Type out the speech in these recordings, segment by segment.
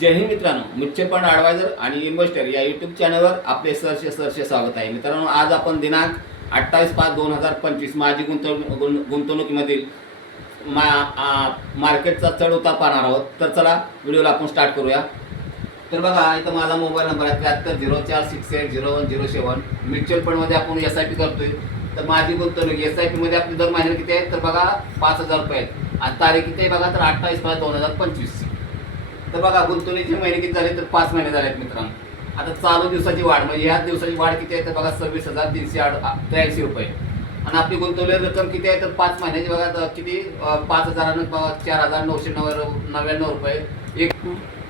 जय हिंद मित्रांनो, mutual fund adviser आणि investor या यूट्यूब चॅनलवर आपले सहर्ष स्वागत आहे. मित्रांनो, आज आपण दिनांक 28/5/2025 माझी गुंतवणुकीमधील मार्केटचा चढ उतार पाहणार आहोत. तर चला व्हिडिओला आपण स्टार्ट करूया. तर बघा, इथं माझा मोबाईल नंबर आहे 7304680107. म्युच्युअल फंडमध्ये आपण SIP करतोय. तर माझी गुंतवणूक SIP मध्ये आपली दर महिन्याला किती आहे तर बघा 5000 रुपये आहेत. आणि तारीख किती आहे बघा तर 28/5/2025. तर बघा, गुंतवणुकीचे महिने किती झाले तर 5 महिने झाले आहेत मित्रांनो. आता चालू दिवसाची वाढ म्हणजे ह्या दिवसाची वाढ किती आहे तर बघा 26,383 रुपये. आणि आपली गुंतवलेली रक्कम किती आहे तर 5 महिन्याची बघा तर किती 5,000 4,999 रुपये. एक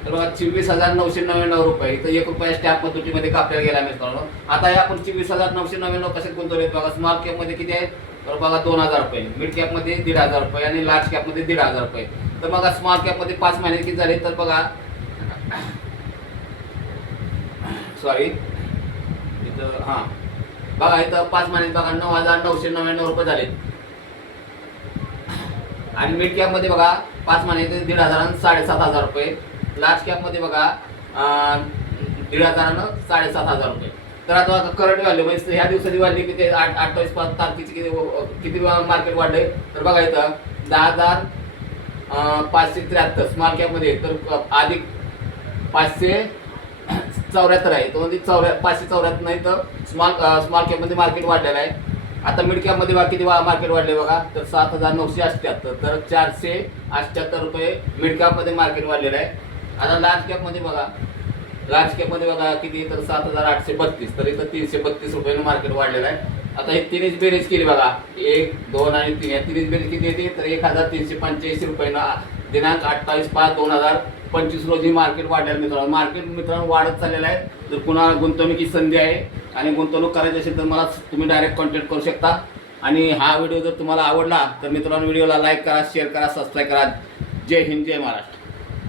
तर बघा 24,999 रुपये. इथं ₹1 स्टॅम्प पद्धतीमध्ये कापल्याला गेला मित्रांनो. आता हे आपण 24,999 कशात गुंतवले बघा. स्मॉल कॅपमध्ये किती आहे तर बघा 2,000 रुपये, मिड कॅपमध्ये 1,500 रुपये आणि लार्ज कॅपमध्ये 1,500 रुपये. तर बघा स्मॉल कॅपमध्ये 5 महिने किती झाले तर बघा इथं बघा इथं 5 महिने बघा 9,999 रुपये झाले. आणि मिड कॅपमध्ये बघा 5 महिने 1,500 आणि 7,500 रुपये. लार्ज कॅपमध्ये बघा 1,500 आणि 7,500 रुपये. तर आता करंट व्हॅल्यू म्हणजे ह्या दिवसाची व्हॅल्यू किती 28 तारखेची किती मार्केट वाढले तर बघा इथं 10,573 स्मॉल कॅपमध्ये तर अधिक 574 आहे. तो म्हणजे 574 नाही तर स्मॉल कॅपमध्ये मार्केट वाढलेलं आहे. आता मिड कॅपमध्ये बघा किती मार्केट वाढले बघा तर 7,978 तर 478 रुपये मिड कॅपमध्ये मार्केट वाढलेलं आहे. आता लार्ज कॅपमध्ये बघा किती तर 7,832 तर इथं 332 रुपयानं मार्केट वाढलेलं आहे. आता हे तिन्हीच बेरीज केली बघा 1, 2 आणि 3 या तिन्हीच बेरीज किती येते तर 1,385 रुपयानं दिनांक 28/5/2025 रोजी मार्केट वाढलेलं मित्रांनो. मित्रांनो वाढत चाललेलं आहे. जर पुन्हा गुंतवणुकीची संधी आहे आणि गुंतवणूक करायची असेल तर मला तुम्ही डायरेक्ट कॉन्टॅक्ट करू शकता. आणि हा व्हिडिओ जर तुम्हाला आवडला तर मित्रांनो व्हिडिओला लाईक करा, शेअर करा, सबस्क्राईब करा. जय हिंद, जय महाराष्ट्र.